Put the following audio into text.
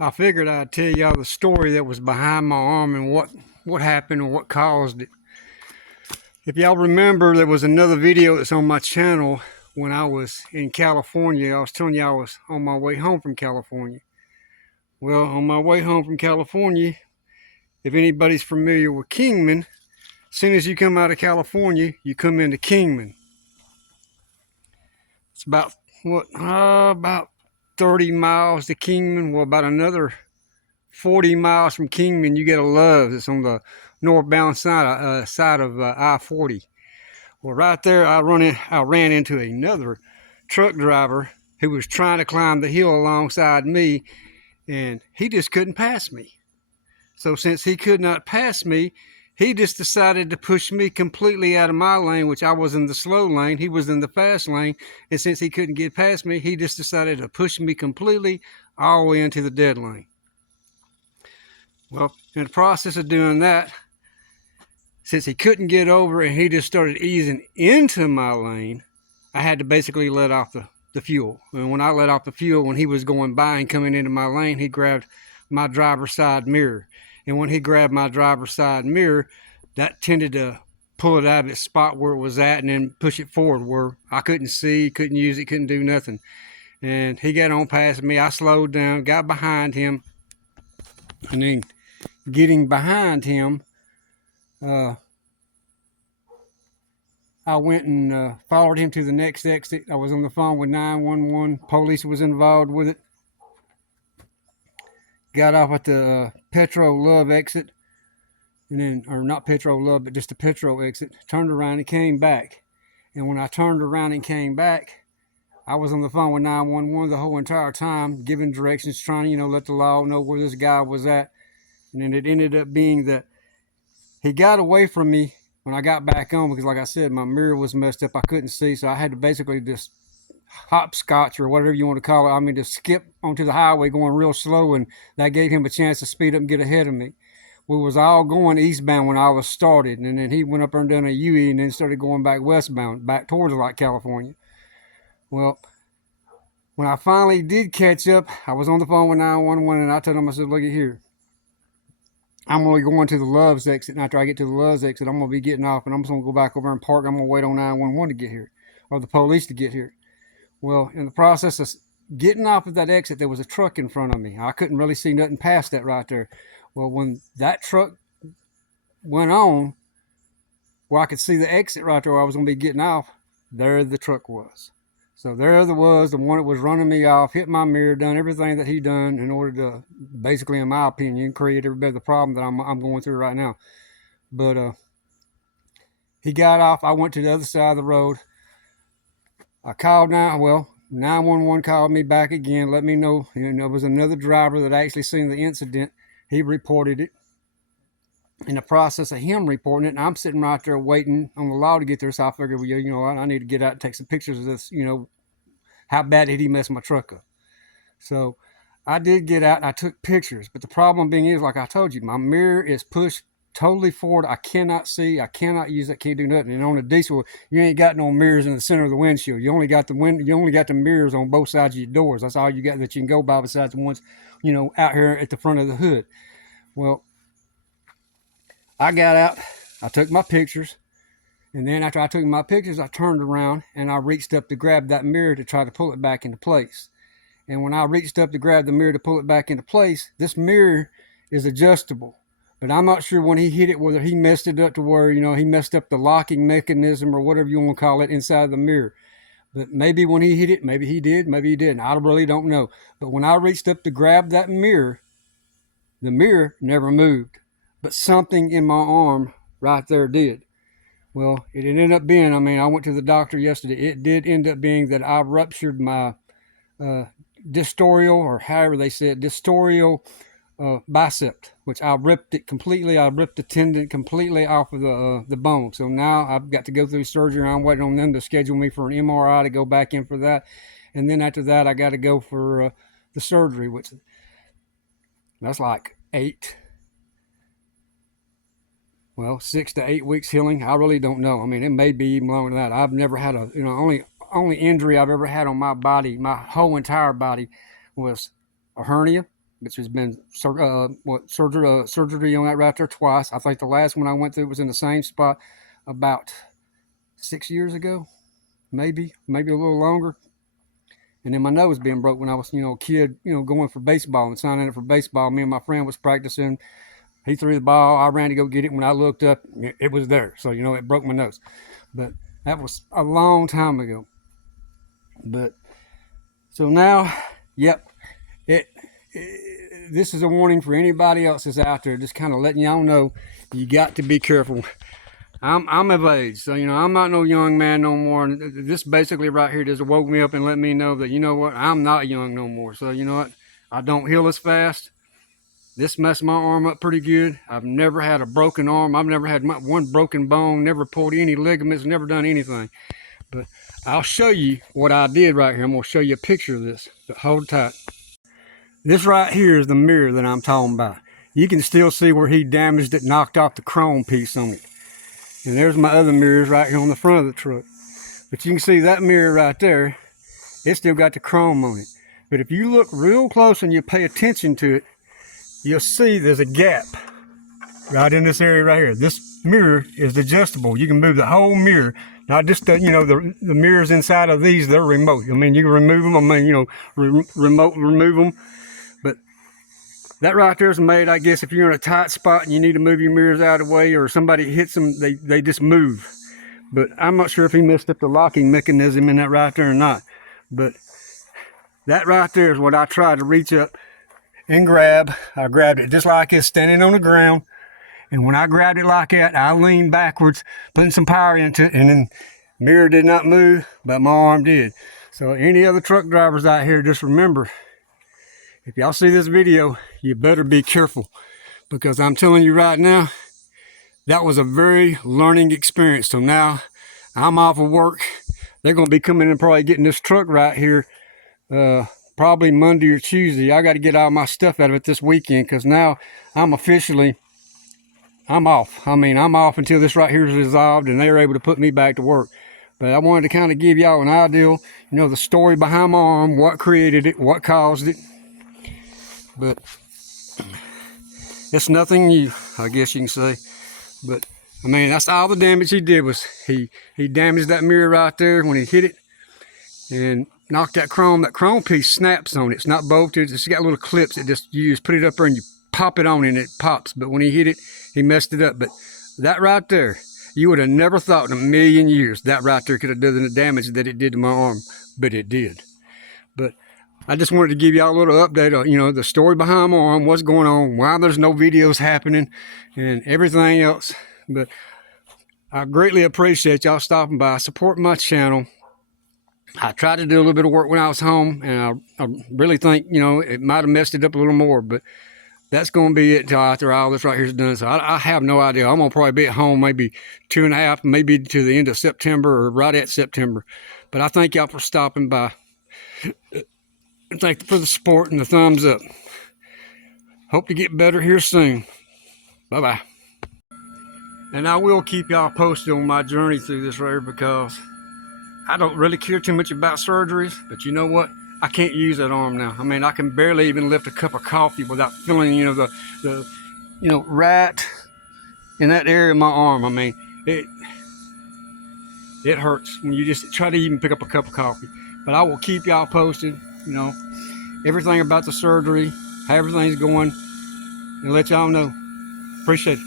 I figured I'd tell y'all the story that was behind my arm and what happened and what caused it. If y'all remember, there was another video that's on my channel when I was in California. I was telling you I was on my way home from California. Well, on my way home from California, if anybody's familiar with Kingman, as soon as you come out of California, you come into Kingman. It's about 30 miles to Kingman. Well, about another 40 miles from Kingman, you get a Love's. It's on the northbound side of I-40. Well, right there, I ran into another truck driver who was trying to climb the hill alongside me, and he just couldn't pass me. So since he could not pass me, he just decided to push me completely out of my lane, which I was in the slow lane. He was in the fast lane. And since he couldn't get past me, he just decided to push me completely all the way into the dead lane. Well, in the process of doing that, since he couldn't get over and he just started easing into my lane, I had to basically let off the fuel. And when I let off the fuel, when he was going by and coming into my lane, he grabbed my driver's side mirror. And when he grabbed my driver's side mirror, that tended to pull it out of its spot where it was at and then push it forward where I couldn't see, couldn't use it, couldn't do nothing. And he got on past me. I slowed down, got behind him, and then getting behind him, I went and followed him to the next exit. I was on the phone with 911. Police was involved with it. Got off at the Petro Love exit, and then, or not Petro Love, but just the Petro exit. Turned around and came back. And when I turned around and came back, I was on the phone with 911 the whole entire time, giving directions, trying to, let the law know where this guy was at. And then it ended up being that he got away from me when I got back on because, like I said, my mirror was messed up. I couldn't see, so I had to basically just hopscotch or whatever you want to call it. I mean, just skip onto the highway going real slow, and that gave him a chance to speed up and get ahead of me. We was all going eastbound when I was started, and then he went up there and done a UE and then started going back westbound, back towards like California. Well, when I finally did catch up, I was on the phone with 911, and I told him, I said, look at here. I'm only going to the Love's exit, and after I get to the Love's exit, I'm going to be getting off, and I'm just going to go back over and park. I'm going to wait on 911 to get here, or the police to get here. Well, in the process of getting off of that exit, there was a truck in front of me. I couldn't really see nothing past that right there. Well, when that truck went on, where I could see the exit right there where I was going to be getting off, there the truck was. So there it was, the one that was running me off, hit my mirror, done everything that he done in order to, basically, in my opinion, create every bit of the problem that I'm going through right now. But he got off. I went to the other side of the road. I called 911 called me back again, let me know. There was another driver that actually seen the incident. He reported it. In the process of him reporting it, and I'm sitting right there waiting on the law to get there, so I figured, well, I need to get out and take some pictures of this, how bad did he mess my truck up? So I did get out and I took pictures, but the problem being is, like I told you, my mirror is pushed totally forward. I cannot see, I cannot use it, can't do nothing. And on a diesel, you ain't got no mirrors in the center of the windshield. You only got the mirrors on both sides of your doors. That's all you got that you can go by, besides the ones, out here at the front of the hood. Well, I got out, I took my pictures, and then after I took my pictures, I turned around and I reached up to grab that mirror to try to pull it back into place. And when I reached up to grab the mirror to pull it back into place, this mirror is adjustable. But I'm not sure when he hit it whether he messed it up to where, he messed up the locking mechanism or whatever you want to call it inside the mirror. But maybe when he hit it, maybe he did, maybe he didn't. I really don't know. But when I reached up to grab that mirror, the mirror never moved. But something in my arm right there did. Well, it ended up being, I went to the doctor yesterday. It did end up being that I ruptured my distorial, or however they say it, distorial bicep, which I ripped it completely. I ripped the tendon completely off of the bone. So now I've got to go through surgery. I'm waiting on them to schedule me for an MRI to go back in for that. And then after that, I got to go for the surgery, which that's like 6 to 8 weeks healing. I really don't know. It may be even longer than that. I've never had only injury I've ever had on my body, my whole entire body, was a hernia which has been surgery on that right there twice. I think the last one I went through was in the same spot about 6 years ago, maybe a little longer. And then my nose being broke when I was, a kid, going for baseball and signing up for baseball. Me and my friend was practicing. He threw the ball. I ran to go get it. When I looked up, it was there. So, it broke my nose. But that was a long time ago. But so now, yep, this is a warning for anybody else that's out there. Just kind of letting y'all know you got to be careful. I'm of age, so I'm not no young man no more. And this basically right here just woke me up and let me know that I'm not young no more. So I don't heal as fast. This messed my arm up pretty good. I've never had a broken arm. I've never had one broken bone. Never pulled any ligaments. Never done anything. But I'll show you what I did right here. I'm gonna show you a picture of this. But hold tight. This right here is the mirror that I'm talking about. You can still see where he damaged it, knocked off the chrome piece on it. And there's my other mirrors right here on the front of the truck. But you can see that mirror right there, it still got the chrome on it. But if you look real close and you pay attention to it, you'll see there's a gap right in this area right here. This mirror is adjustable. You can move the whole mirror, not just the, the mirrors inside of these, they're remote. I mean, you can remove them, remote remove them. But that right there is made, I guess, if you're in a tight spot and you need to move your mirrors out of the way or somebody hits them, they just move. But I'm not sure if he messed up the locking mechanism in that right there or not. But that right there is what I tried to reach up and grab. I grabbed it just like it's standing on the ground. And when I grabbed it like that, I leaned backwards, putting some power into it, and then the mirror did not move, but my arm did. So any other truck drivers out here, just remember, if y'all see this video, you better be careful, because I'm telling you right now, that was a very learning experience. So now I'm off of work. They're going to be coming and probably getting this truck right here probably Monday or Tuesday. I got to get all my stuff out of it this weekend, because now I'm off. I mean, I'm off until this right here is resolved and they're able to put me back to work. But I wanted to kind of give y'all an idea, the story behind my arm, what created it, what caused it. But it's nothing new, I guess you can say. But I mean, that's all the damage he did, was he damaged that mirror right there when he hit it and knocked that chrome piece snaps on it. It's not bolted, it's got little clips that just you just put it up there and you pop it on and it pops. But when he hit it, he messed it up. But that right there, you would have never thought in a million years that right there could have done the damage that it did to my arm, but it did. But I just wanted to give y'all a little update on, the story behind my arm, what's going on, why there's no videos happening, and everything else. But I greatly appreciate y'all stopping by, supporting my channel. I tried to do a little bit of work when I was home, and I really think, it might have messed it up a little more, but that's going to be it until after all this right here is done. So I have no idea. I'm going to probably be at home maybe 2.5, maybe to the end of September or right at September. But I thank y'all for stopping by. And thank you for the support and the thumbs up. Hope to get better here soon. Bye-bye. And I will keep y'all posted on my journey through this right here, because I don't really care too much about surgeries, but you know what? I can't use that arm now. I mean, I can barely even lift a cup of coffee without feeling, the right in that area of my arm. I mean, it hurts when you just try to even pick up a cup of coffee. But I will keep y'all posted, everything about the surgery, how everything's going, and let y'all know. Appreciate it.